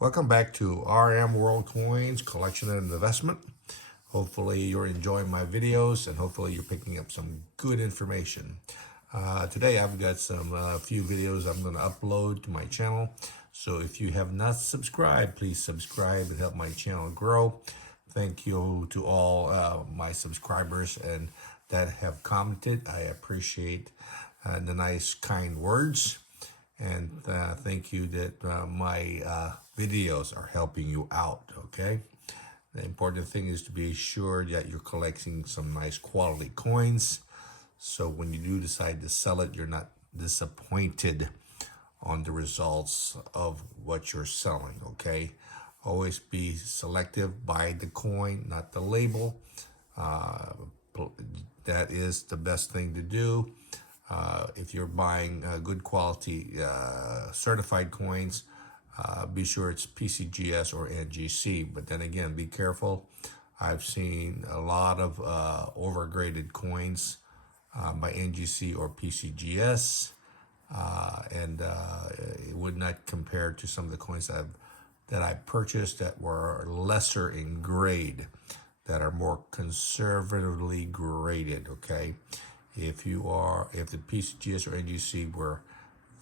Welcome back to RMworldcoins Collection and Investment. Hopefully you're enjoying my videos and hopefully you're picking up some good information. Today I've got some few videos I'm going to upload to my channel. So if you have not subscribed, please subscribe and help my channel grow. Thank you to all my subscribers and that have commented. I appreciate the nice, kind words. And thank you that my videos are helping you out, okay? The important thing is to be sure that you're collecting some nice quality coins. So when you do decide to sell it, you're not disappointed on the results of what you're selling, okay? Always be selective, buy the coin, not the label. That is the best thing to do. If you're buying good quality certified coins, be sure it's PCGS or NGC. But then again, be careful. I've seen a lot of overgraded coins by NGC or PCGS, and it would not compare to some of the coins that I purchased that were lesser in grade, that are more conservatively graded, okay? If the PCGS or NGC were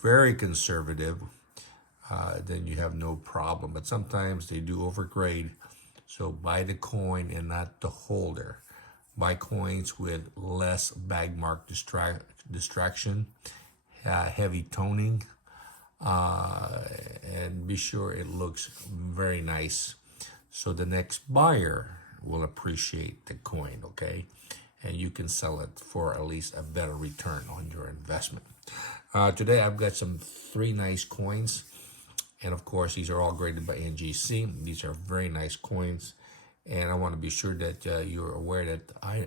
very conservative, then you have no problem. But sometimes they do overgrade. So buy the coin and not the holder. Buy coins with less bag mark distraction, heavy toning, and be sure it looks very nice. So the next buyer will appreciate the coin, okay? And you can sell it for at least a better return on your investment. Today I've got three nice coins, and of course these are all graded by NGC. These are very nice coins, and I want to be sure that you're aware that I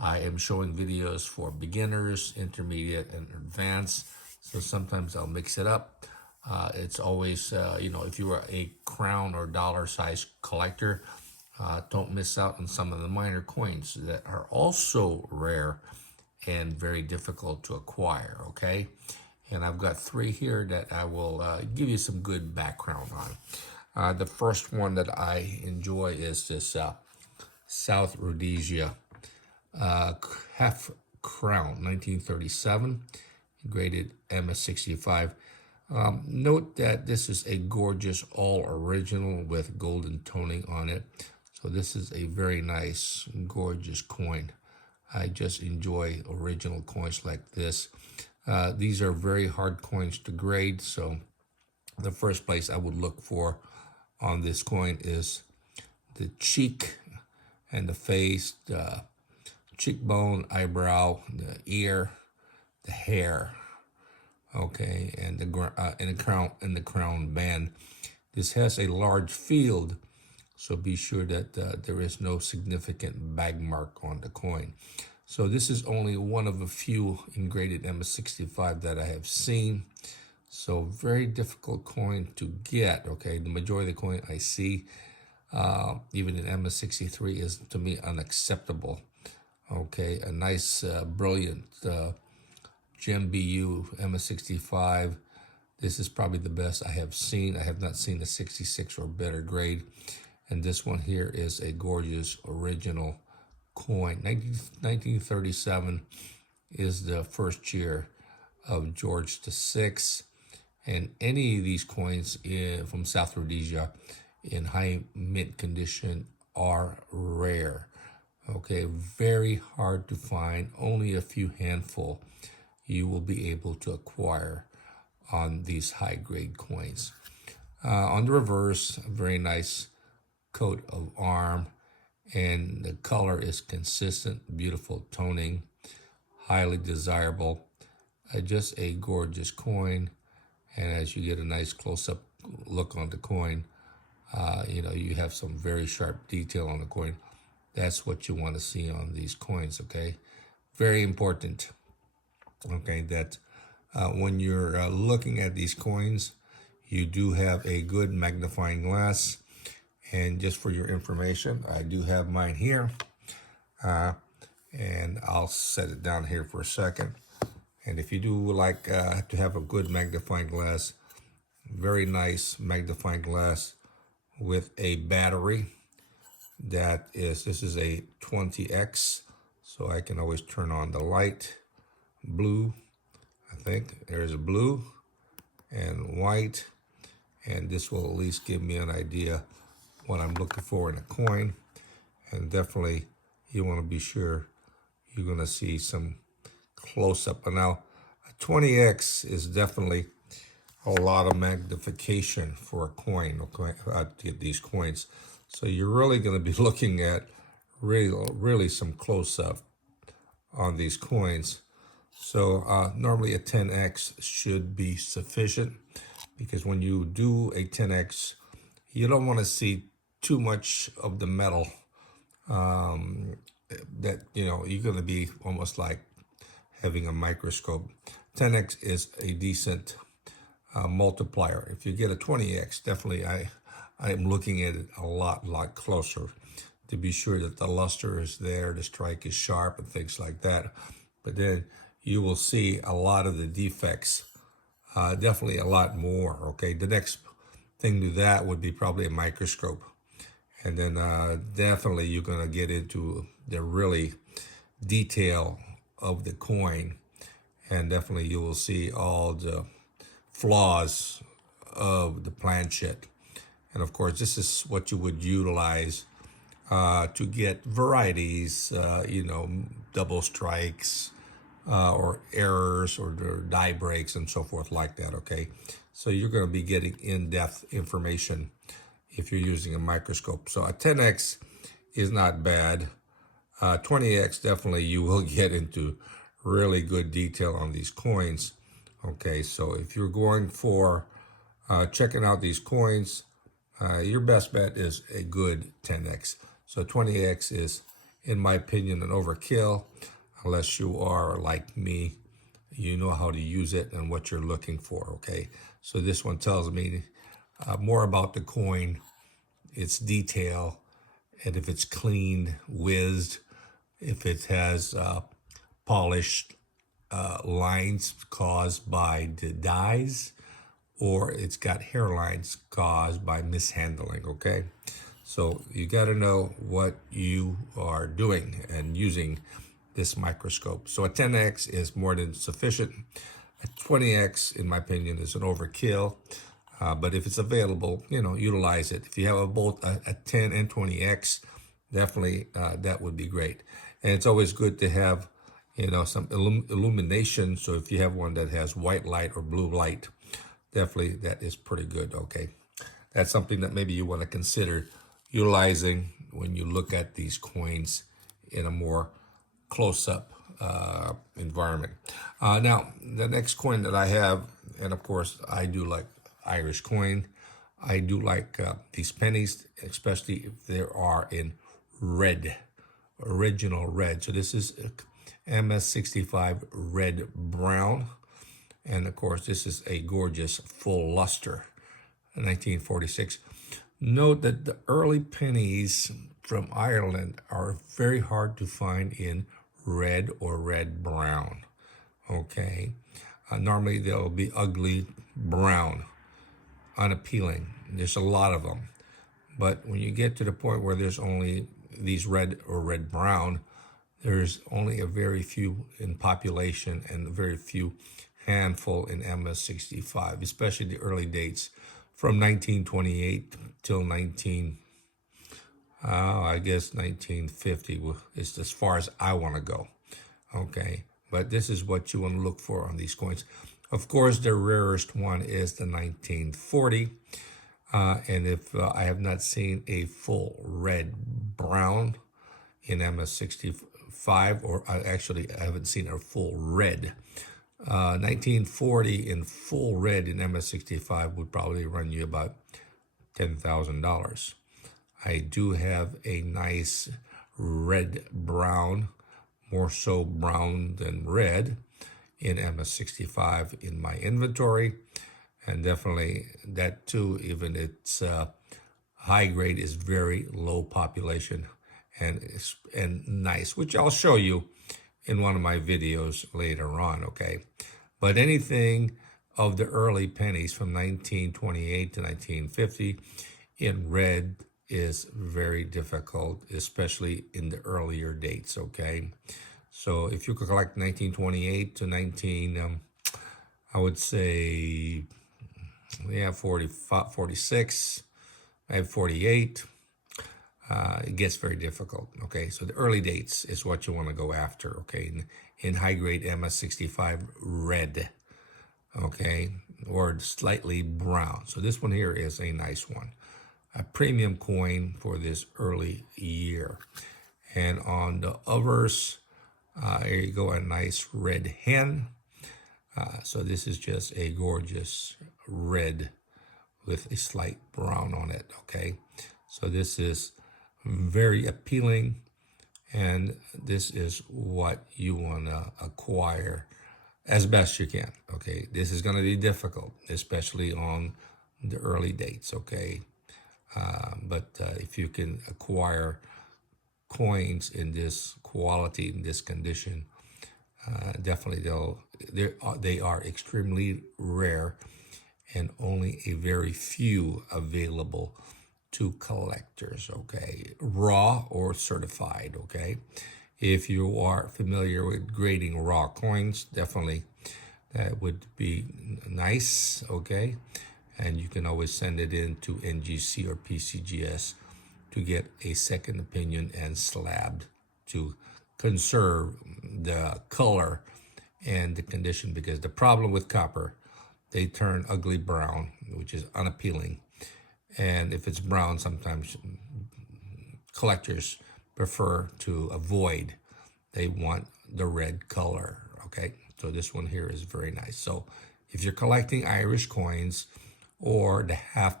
am showing videos for beginners, intermediate, and advanced. So sometimes I'll mix it up. It's always if you are a crown or dollar size collector, don't miss out on some of the minor coins that are also rare and very difficult to acquire, okay? And I've got three here that I will give you some good background on. The first one that I enjoy is this South Rhodesia half crown, 1937, graded MS65. Note that this is a gorgeous all original with golden toning on it. So this is a very nice, gorgeous coin. I just enjoy original coins like this. These are very hard coins to grade, so the first place I would look for on this coin is the cheek and the face, the cheekbone, eyebrow, the ear, the hair, okay, and the crown band. This has a large field, so be sure that there is no significant bag mark on the coin. So this is only one of a few engraded MS65 that I have seen. So very difficult coin to get, okay? The majority of the coin I see, even in MS63, is to me unacceptable. Okay, a nice, brilliant Gem BU MS65. This is probably the best I have seen. I have not seen a 66 or better grade. And this one here is a gorgeous original coin. 1937 is the first year of George VI. And any of these coins from South Rhodesia in high mint condition are rare. Okay, very hard to find. Only a few handful you will be able to acquire on these high grade coins. On the reverse, a very nice coat of arm, and the color is consistent, beautiful toning, highly desirable. Just a gorgeous coin, and as you get a nice close-up look on the coin, you have some very sharp detail on the coin. That's what you want to see on these coins, okay? Very important, okay, that when you're looking at these coins, you do have a good magnifying glass. And just for your information, I do have mine here, and I'll set it down here for a second. And if you do like to have a good magnifying glass, Very nice magnifying glass with a battery. This is a 20x, so I can always turn on the light. Blue, I think there's a blue and white, and this will at least give me an idea what I'm looking for in a coin. And definitely you want to be sure you're going to see some close-up. And now a 20x is definitely a lot of magnification for a coin, okay, to get these coins. So you're really going to be looking at really some close-up on these coins. So normally a 10x should be sufficient, because when you do a 10x, you don't want to see too much of the metal. That, you know, you're going to be almost like having a microscope. 10x is a decent multiplier. If you get a 20x, definitely I am looking at it a lot closer to be sure that the luster is there, the strike is sharp, and things like that. But then you will see a lot of the defects, definitely a lot more. Okay, the next thing to that would be probably a microscope. And then definitely you're going to get into the really detail of the coin. And definitely you will see all the flaws of the planchet. And of course, this is what you would utilize to get varieties, you know, double strikes or errors or die breaks and so forth like that, okay? So you're going to be getting in-depth information if you're using a microscope. So a 10x is not bad. 20x, definitely you will get into really good detail on these coins. Okay, so if you're going for checking out these coins, your best bet is a good 10x. So 20x is, in my opinion, an overkill, unless you are like me, you know how to use it and what you're looking for, okay? So this one tells me more about the coin, its detail, and if it's clean, whizzed, if it has polished lines caused by the dies, or it's got hairlines caused by mishandling, okay? So you got to know what you are doing and using this microscope. So a 10x is more than sufficient. A 20x, in my opinion, is an overkill. But if it's available, you know, utilize it. If you have both a 10 and 20x, definitely that would be great. And it's always good to have, you know, some illumination. So if you have one that has white light or blue light, definitely that is pretty good, okay? That's something that maybe you want to consider utilizing when you look at these coins in a more close-up environment. Now, the next coin that I have, and of course, I do like Irish coin. I do like these pennies, especially if they are in red, original red. So this is MS65 red brown. And of course, this is a gorgeous full luster, 1946. Note that the early pennies from Ireland are very hard to find in red or red brown, okay? Normally they'll be ugly brown, unappealing. There's a lot of them. But when you get to the point where there's only these red or red brown, there's only a very few in population and very few handful in MS65, especially the early dates from 1928 till I guess 1950 is as far as I want to go. Okay, but this is what you want to look for on these coins. Of course, the rarest one is the 1940. And if I have not seen a full red brown in MS65, or actually I haven't seen a full red. 1940 in full red in MS65 would probably run you about $10,000. I do have a nice red brown, more so brown than red, in MS65 in my inventory. And definitely that too, even its high grade is very low population and nice, which I'll show you in one of my videos later on, okay? But anything of the early pennies from 1928 to 1950 in red is very difficult, especially in the earlier dates, okay? So if you could collect 1928 to 19, I would say, yeah, 46, I have 48. It gets very difficult, okay? So the early dates is what you want to go after, okay? In high grade MS65 red, okay? Or slightly brown. So this one here is a nice one. A premium coin for this early year. And on the others, here you go, a nice red hen. So this is just a gorgeous red with a slight brown on it, okay? So this is very appealing, and this is what you want to acquire as best you can, okay? This is going to be difficult, especially on the early dates, okay? But if you can acquire coins in this quality, in this condition, definitely they are extremely rare and only a very few available to collectors, okay? Raw or certified, okay? If you are familiar with grading raw coins, definitely that would be nice, okay? And you can always send it in to NGC or PCGS to get a second opinion and slabbed to conserve the color and the condition, because the problem with copper, they turn ugly brown, which is unappealing. And if it's brown, sometimes collectors prefer to avoid. They want the red color, okay? So this one here is very nice. So if you're collecting Irish coins or the half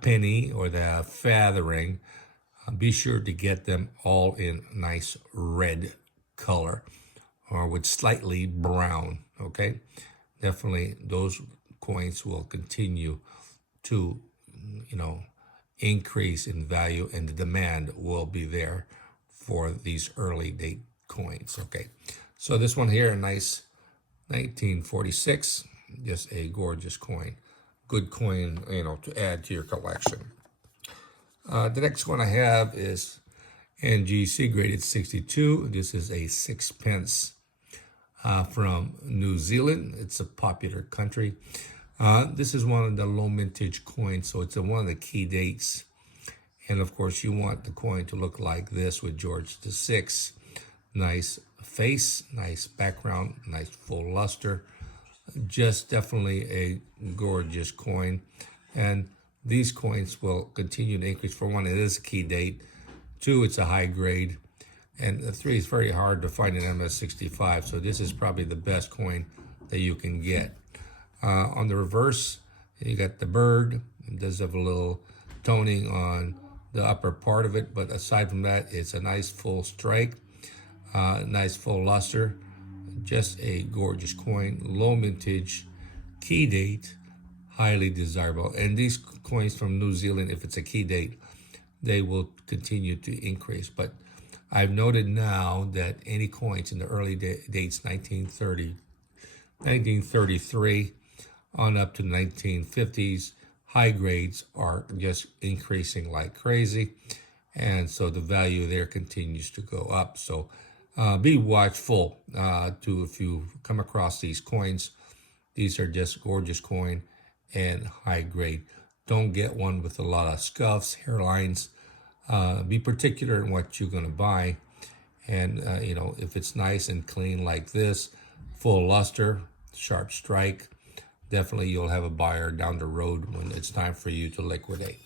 penny or the feathering, be sure to get them all in nice red color or with slightly brown, okay? Definitely those coins will continue to, increase in value, and the demand will be there for these early date coins, okay? So this one here, a nice 1946, just a gorgeous coin. Good coin, to add to your collection. The next one I have is NGC graded 62. This is a 6p from New Zealand. It's a popular country. This is one of the low mintage coins, so it's one of the key dates. And of course, you want the coin to look like this with George VI. Nice face, nice background, nice full luster. Just definitely a gorgeous coin. And these coins will continue to increase. For one, it is a key date. Two, it's a high grade. And three, it's very hard to find an MS65. So this is probably the best coin that you can get. On the reverse, you got the bird. It does have a little toning on the upper part of it, but aside from that, it's a nice full strike, nice full luster, just a gorgeous coin, low mintage, key date, highly desirable. And these coins from New Zealand, if it's a key date, they will continue to increase. But I've noted now that any coins in the early dates, 1930, 1933, on up to 1950s, high grades are just increasing like crazy. And so the value there continues to go up. So be watchful if you come across these coins. These are just gorgeous coin and high grade. Don't get one with a lot of scuffs, hairlines. Be particular in what you're going to buy. And, if it's nice and clean like this, full luster, sharp strike, definitely you'll have a buyer down the road when it's time for you to liquidate.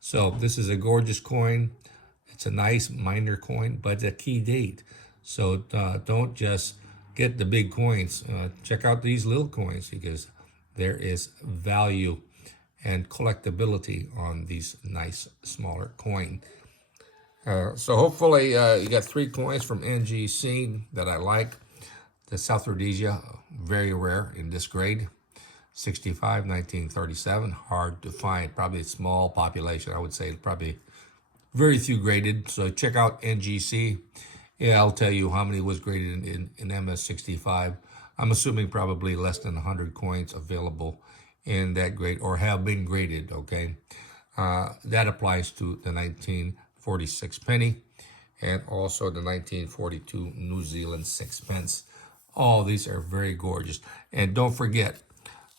So this is a gorgeous coin. It's a nice minor coin, but a key date. So don't just get the big coins. Check out these little coins, because there is value and collectability on these nice smaller coin. So hopefully you got 3 coins from NGC that I like. The South Rhodesia, very rare in this grade. 65, 1937, hard to find. Probably a small population, I would say. Probably very few graded. So check out NGC. Yeah, I'll tell you how many was graded in MS65. I'm assuming probably less than 100 coins available in that grade or have been graded, okay? That applies to the 1946 penny and also the 1942 New Zealand sixpence. All these are very gorgeous. And don't forget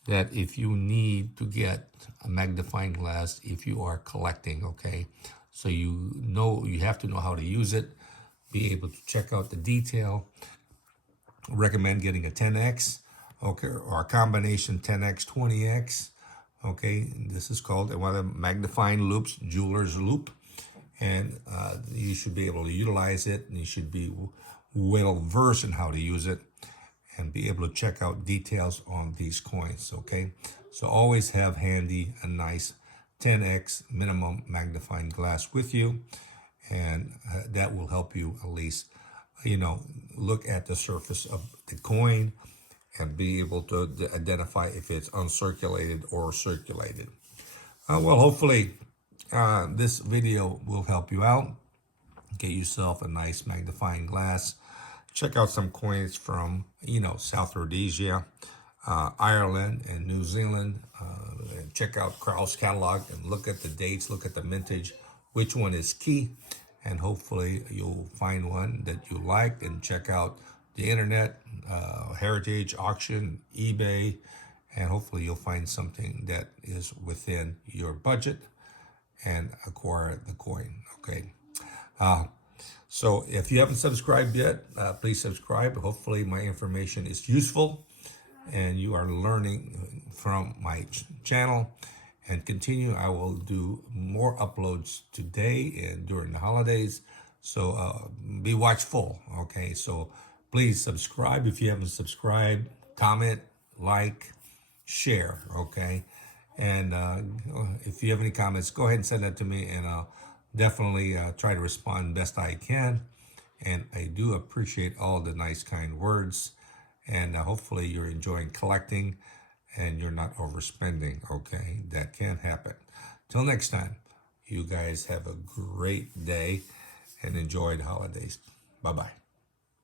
that if you need to get a magnifying glass, if you are collecting, okay, so you have to know how to use it, be able to check out the detail. Recommend getting a 10x, okay, or a combination 10x 20x, okay. This is called one of the magnifying loops, jeweler's loop, and you should be able to utilize it, and you should be well versed in how to use it and be able to check out details on these coins, okay. So always have handy a nice 10x minimum magnifying glass with you, and that will help you at least, look at the surface of the coin and be able to identify if it's uncirculated or circulated. Well, hopefully this video will help you out. Get yourself a nice magnifying glass. Check out some coins from, South Rhodesia, Ireland, and New Zealand. And check out Carl's catalog and look at the dates, look at the mintage, which one is key. And hopefully you'll find one that you like, and check out the internet, heritage auction, eBay, and hopefully you'll find something that is within your budget and acquire the coin, okay? So if you haven't subscribed yet, please subscribe. Hopefully my information is useful and you are learning from my channel. And continue, I will do more uploads today and during the holidays. So be watchful, okay? So please subscribe if you haven't subscribed, comment, like, share, okay? And if you have any comments, go ahead and send that to me, and I'll definitely try to respond best I can. And I do appreciate all the nice, kind words. And hopefully you're enjoying collecting and you're not overspending, okay? That can happen. Till next time, you guys have a great day and enjoy the holidays. Bye-bye.